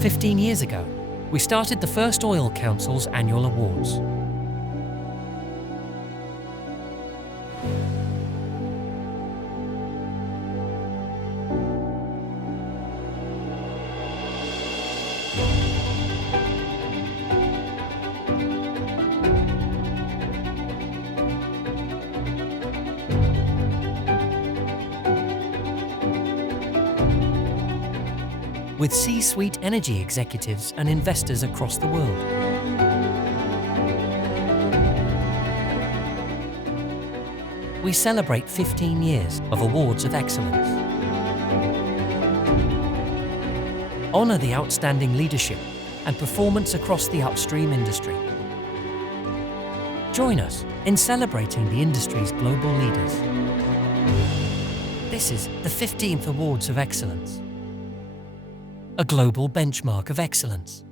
15 years ago, we started the first Oil Council's annual awards. With C-suite energy executives and investors across the world. We celebrate 15 years of awards of excellence. Honor the outstanding leadership and performance across the upstream industry. Join us in celebrating the industry's global leaders. This is the 15th Awards of Excellence, a global benchmark of excellence.